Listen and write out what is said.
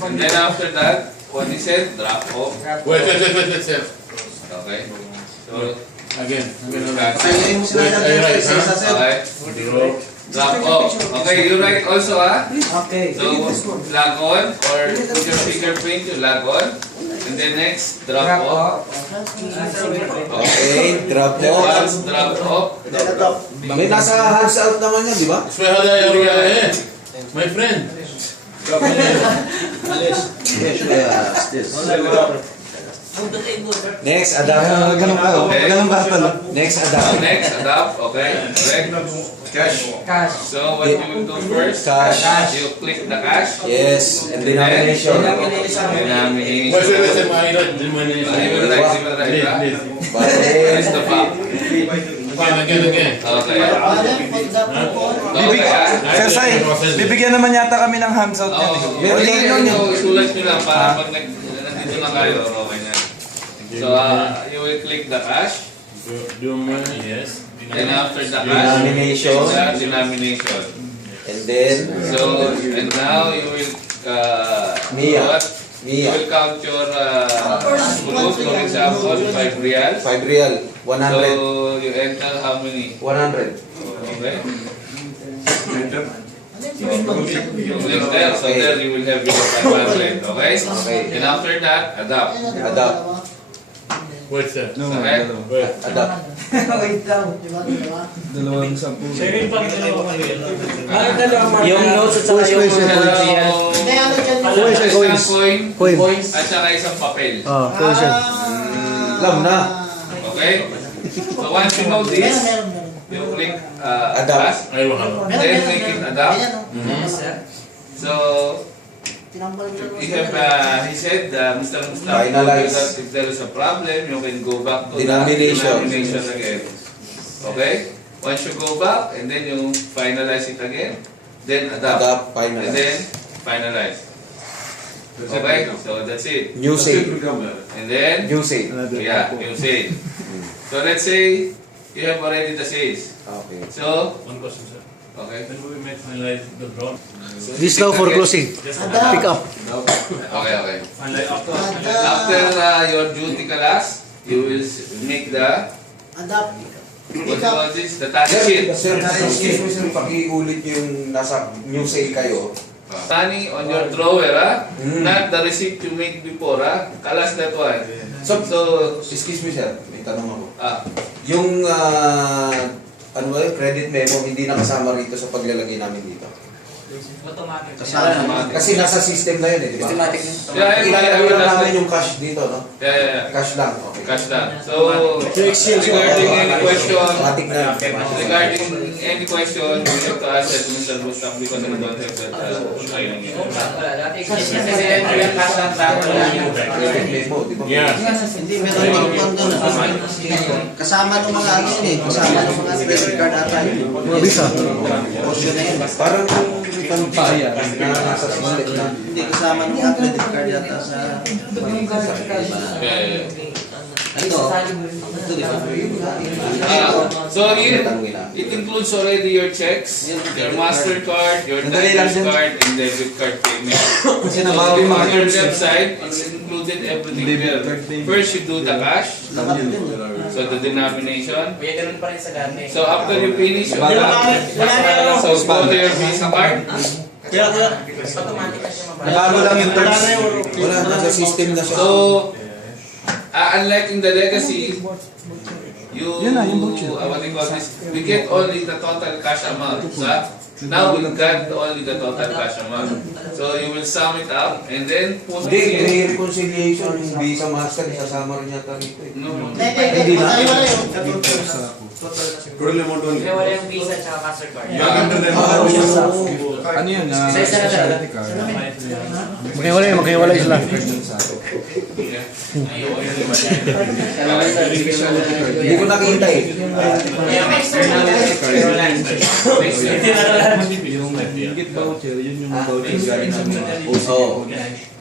And then after that, what he said, drop off. Wait, sir. Okay. So, Again. Ayun mo sila Right, okay. Drop off. Okay, you write also, Okay. So, log on or with your fingerprint, you log on. And then next, drop off. Okay, drop off. Once drop off. May nasa hands out naman yan, di ba? It's my my friend. Next, adapt. Ganun ka. Ganun ba pala? Next, adapt. Next, adapt. Okay, correct. Cash. So, what you will do first? Cash. You click the cash. Yes, and denomination. Denomination. Wait, my You will write, Bale. It's the fact. Again. Okay. Sir Sai, bibigyan naman yata kami ng hands out yan eh. Meron yun yun. Isulat nyo lang para pag nandito na kayo, okay na. So, you will click the cash. Yes. And after the cash, Denomination. the denomination. And then, So, and now you will, Mia. what? You Mia. will count your group, for example, 5 reals. 5 real. 100. So, you enter how many? 100. Okay. You click there, so there you will have your 500, okay? Okay. And after that, adapt. Adapt. Wait, sir. Okay? Adapt. Wait lang. Dalawang sampu. Yung notes at saka yung Coin at saka isang papel. Alam na. Okay? So once you know this, you click Adapt. adapt. Then click it adapt. So you have, he said, Mr. Mustafa told you Finalize. that if there is a problem, you can go back to Denomination. the denomination again. Okay? Once you go back and then you finalize it again, then adapt. Adapt. And then Finalize. finalize. Okay? So that's it. New save. And then, New save. yeah, you say. So let's say you have already the sales. Okay. So, One question, sir. okay. When we make finalize the draw? This now for closing. Pick up. Okay, okay. Finalize after. After your duty class, you will make the, what do you call this? The tally sheet. Sir, excuse me sir, pakiulit yung nasa new sale kayo. Tally on your drawer, Mm. not the receipt you make before, Kalas that one. So, So, excuse me sir, may tanong ako. ah, Yung ano ba yun, credit memo, hindi nakasama rito sa paglalagay namin dito. Kasama. Kasi nasa system na yun eh, di ba? yeah, Ilalagay lang namin yeah, yung cash dito, no? yeah. Cash lang, okay. Cash down. So, regarding any question, Automatic na. regarding any question, you have to ask at Mr. Mustafa because I don't have that training. Credit memo, di ba? Yeah. Hindi, meron yung doon. Kasama ng mga ano yun eh. Kasama ng mga credit card ata yun. Visa. Portion na yun. Parang paya na nasa system na. Hindi kasama ng mga credit card yata sa... Yeah. Ito. Ito, di ba? So it includes already your checks, your MasterCard, your Madali lang Diners din. card, and debit card payment. Kasi So nabawi on mga your cards. website, it's included everything there. First you do the cash, Lahat din. so the denomination. Kuya, ganun pa rin sa dati. So after you finish, so go to your Visa card. Automatic na siya mabalas. Nabago lang yung terms. Wala, nasa system na siya. So unlike in the legacy, you what do you call this? We get only the total cash amount. So now we got only the total cash amount. So you will sum it up and then put Hindi, it in. may reconciliation yung Visa Master, isasama rin yata rito eh. No. Hindi na. Kaya wala yung Visa at Mastercard. Ano yun? Isa-isa na lang. Maghiwalay sila. Yeah. Hindi ko nakita eh. Kaya may external. Yung voucher, yun yung voucher galing namin. Oo.